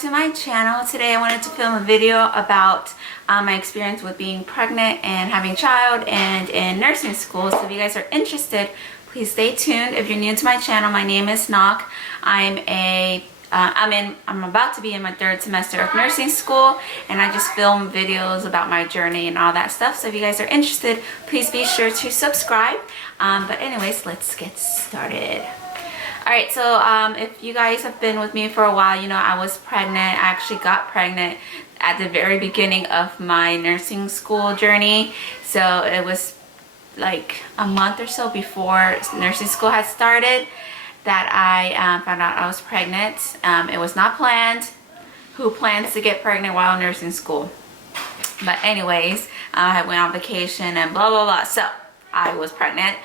to my channel. Today I wanted to film a video about my experience with being pregnant and having a child and in nursing school. So if you guys are interested, please stay tuned. If you're new to my channel, my name is Ngoc. I'm about to be in my third semester of nursing school, and I just film videos about my journey and all that stuff. So if you guys are interested, please be sure to subscribe. But anyways, let's get started. Alright, so if you guys have been with me for a while, you know I was pregnant. I actually got pregnant at the very beginning of my nursing school journey. So it was like a month or so before nursing school had started that I found out I was pregnant. It was not planned. Who plans to get pregnant while in nursing school? But anyways, I went on vacation and blah blah blah. So I was pregnant.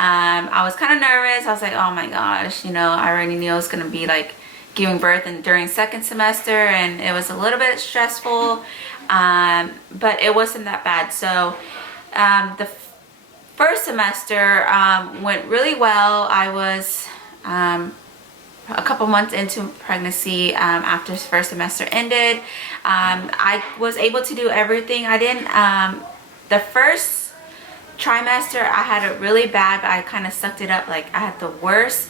I was kind of nervous. I was like, oh my gosh, you know, I already knew I was going to be like giving birth during second semester, and it was a little bit stressful, but it wasn't that bad. So the first semester went really well. I was a couple months into pregnancy after the first semester ended. I was able to do everything. I didn't, the first trimester I had it really bad, but I kind of sucked it up. Like I had the worst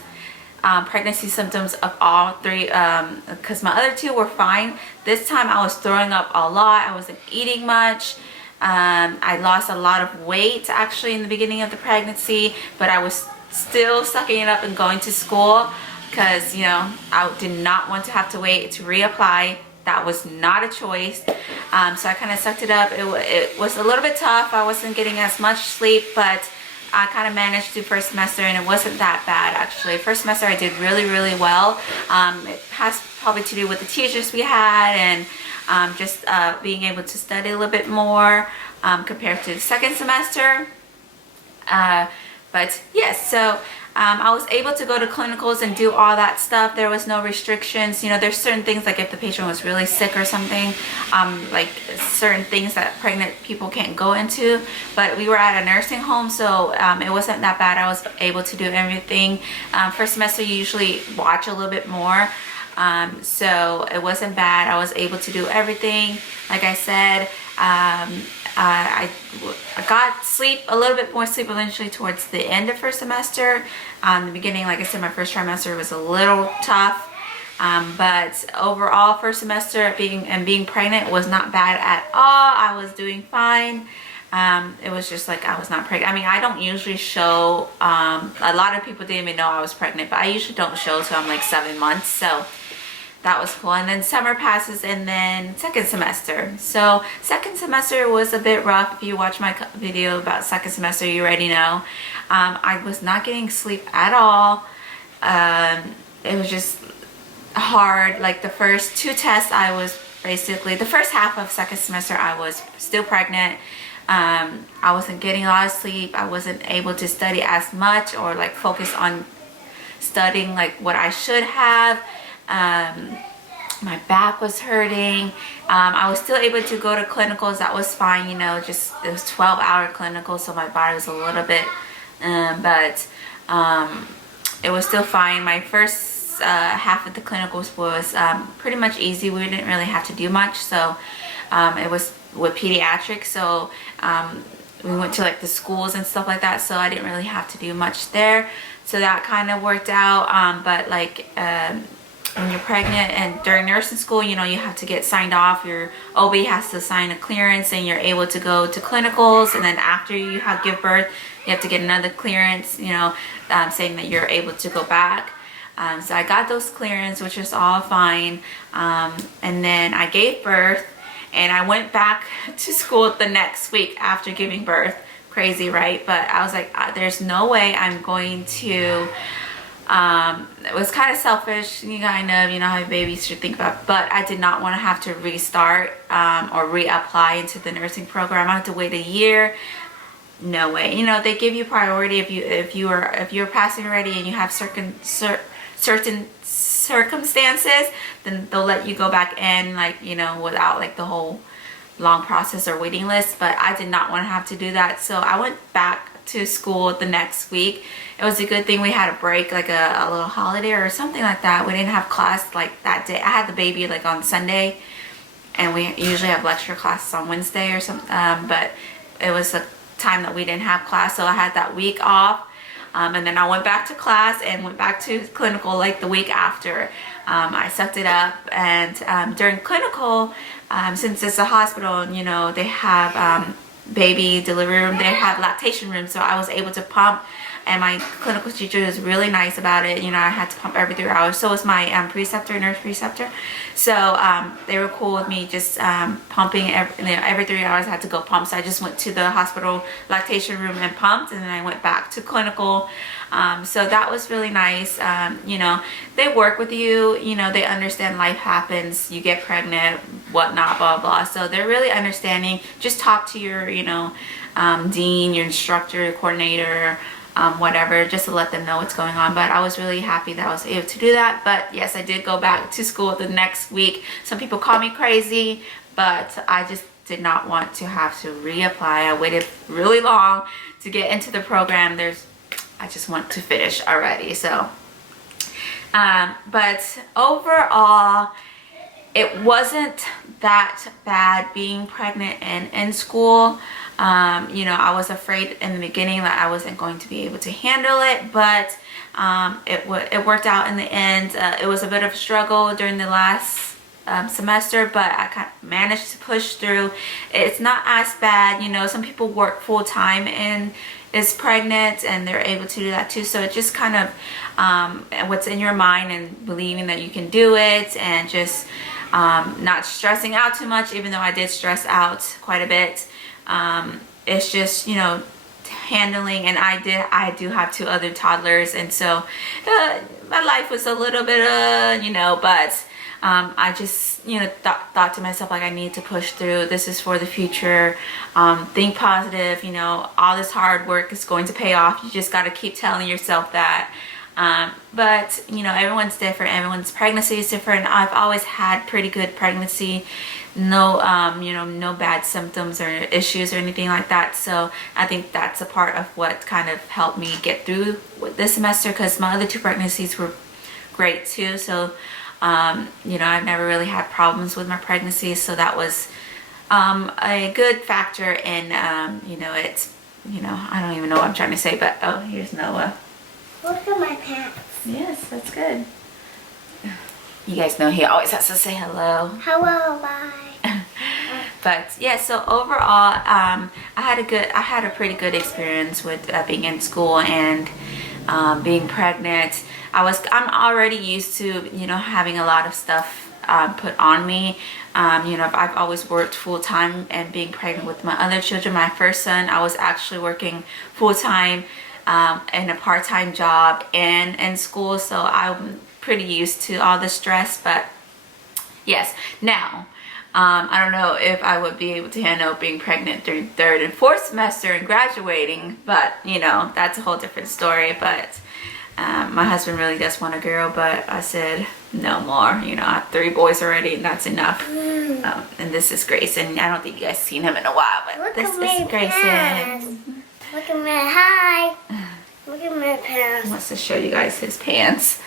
pregnancy symptoms of all three, because my other two were fine. This time I was throwing up a lot. I wasn't eating much. I lost a lot of weight actually in the beginning of the pregnancy, but I was still sucking it up and going to school because, you know, I did not want to have to wait to reapply. That was not a choice. So I kind of sucked it up. It was a little bit tough. I wasn't getting as much sleep, but I kind of managed to first semester, and it wasn't that bad actually. First semester I did really well. It has probably to do with the teachers we had and just being able to study a little bit more compared to the second semester. But yes, so I was able to go to clinicals and do all that stuff. There was no restrictions. You know, there's certain things like if the patient was really sick or something, like certain things that pregnant people can't go into. But we were at a nursing home, so it wasn't that bad. I was able to do everything. First semester you usually watch a little bit more. So it wasn't bad. I was able to do everything. Like I said, I got sleep, a little bit more sleep eventually towards the end of first semester. The beginning, like I said, my first trimester was a little tough. But overall, first semester being pregnant was not bad at all. I was doing fine. It was just like I was not pregnant. I mean, I don't usually show, a lot of people didn't even know I was pregnant, but I usually don't show till I'm like 7 months. So that was cool. And then summer passes, and then second semester. So second semester was a bit rough. If you watch my video about second semester, you already know. I was not getting sleep at all. It was just hard. Like the first two tests, I was basically, the first half of second semester, I was still pregnant. I wasn't getting a lot of sleep. I wasn't able to study as much or like focus on studying like what I should have. My back was hurting. I was still able to go to clinicals. That was fine, you know, just it was 12-hour clinicals, so my body was a little bit, but it was still fine. My first half of the clinicals was pretty much easy. We didn't really have to do much. So it was with pediatrics, so we went to like the schools and stuff like that, so I didn't really have to do much there. So that kind of worked out. But like when you're pregnant and during nursing school, you know, you have to get signed off. Your OB has to sign a clearance, and you're able to go to clinicals. And then after you give birth, you have to get another clearance, you know, saying that you're able to go back. So I got those clearance, which was all fine. And then I gave birth, and I went back to school the next week after giving birth. Crazy, right? But I was like, there's no way I'm going to, it was kind of selfish, you kind of, you know how babies should think about, but I did not want to have to restart or reapply into the nursing program. I had to wait a year. No way. You know, they give you priority if you're passing already and you have certain circumstances, then they'll let you go back in, like, you know, without like the whole long process or waiting list. But I did not want to have to do that, so I went back to school the next week. It was a good thing we had a break, like a little holiday or something like that. We didn't have class like that day. I had the baby like on Sunday, and we usually have lecture classes on Wednesday or something, but it was a time that we didn't have class, so I had that week off. And then I went back to class and went back to clinical like the week after. I sucked it up, and during clinical, since it's a hospital, you know, they have baby delivery room, they have lactation room, so I was able to pump, and my clinical teacher was really nice about it. You know, I had to pump every 3 hours. So was my preceptor, nurse preceptor. So they were cool with me just pumping every 3 hours. I had to go pump. So I just went to the hospital lactation room and pumped, and then I went back to clinical. So that was really nice. You know, they work with you. You know, they understand life happens. You get pregnant, whatnot, blah, blah. So they're really understanding. Just talk to your, you know, dean, your instructor, your coordinator, whatever, just to let them know what's going on. But I was really happy that I was able to do that. But yes, I did go back to school the next week. Some people call me crazy, but I just did not want to have to reapply. I waited really long to get into the program. I just want to finish already. So but overall, it wasn't that bad being pregnant and in school. You know, I was afraid in the beginning that I wasn't going to be able to handle it, but it worked out in the end. It was a bit of a struggle during the last semester, but I managed to push through. It's not as bad. You know, some people work full-time and is pregnant, and they're able to do that too. So it just kind of what's in your mind and believing that you can do it, and just not stressing out too much, even though I did stress out quite a bit. It's just, you know, handling, and I do have 2 other toddlers, and so my life was a little bit you know, but I just, you know, thought to myself, like, I need to push through. This is for the future. Think positive. You know, all this hard work is going to pay off. You just got to keep telling yourself that. But you know, everyone's different. Everyone's pregnancy is different. I've always had pretty good pregnancy. No, you know, no bad symptoms or issues or anything like that. So I think that's a part of what kind of helped me get through with this semester, because my other 2 pregnancies were great too. So you know, I've never really had problems with my pregnancy, so that was a good factor in you know, it's, you know, I don't even know what I'm trying to say, but oh, here's Noah. Look at my pants. Yes, that's good. You guys know he always has to say hello. Hello, bye. But yeah, so overall, I had a pretty good experience with being in school and being pregnant. I'm already used to, you know, having a lot of stuff put on me. You know, I've always worked full-time, and being pregnant with my other children, my first son, I was actually working full-time in a part-time job and in school, so I'm pretty used to all the stress. But yes, now I don't know if I would be able to handle being pregnant during 3rd and 4th semester and graduating, but you know, that's a whole different story. But my husband really does want a girl, but I said no more. You know, I have 3 boys already, and that's enough. And this is Grayson. I don't think you guys seen him in a while, but Look this at is Grayson. Pants. Look at my hi. Look at my pants. He wants to show you guys his pants.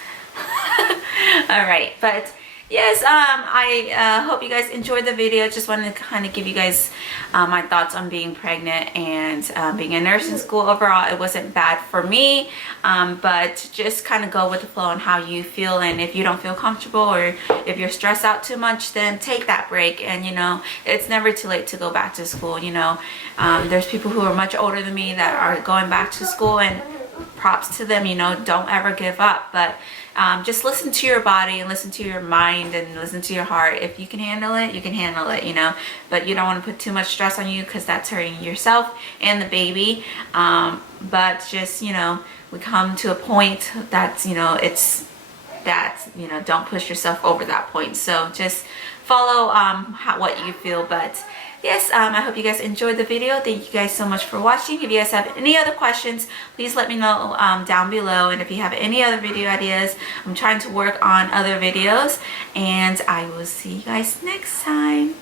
All right, but yes, I hope you guys enjoyed the video. Just wanted to kind of give you guys my thoughts on being pregnant and being in nursing school. Overall, it wasn't bad for me, but just kind of go with the flow on how you feel. And if you don't feel comfortable, or if you're stressed out too much, then take that break. And you know, it's never too late to go back to school. You know, there's people who are much older than me that are going back to school, and props to them. You know, don't ever give up. But just listen to your body and listen to your mind and listen to your heart. If you can handle it, you can handle it, you know, but you don't want to put too much stress on you, because that's hurting yourself and the baby. But just, you know, we come to a point that's, you know, it's that, you know, don't push yourself over that point. So just follow what you feel. But yes, I hope you guys enjoyed the video. Thank you guys so much for watching. If you guys have any other questions, please let me know down below. And if you have any other video ideas, I'm trying to work on other videos. And I will see you guys next time.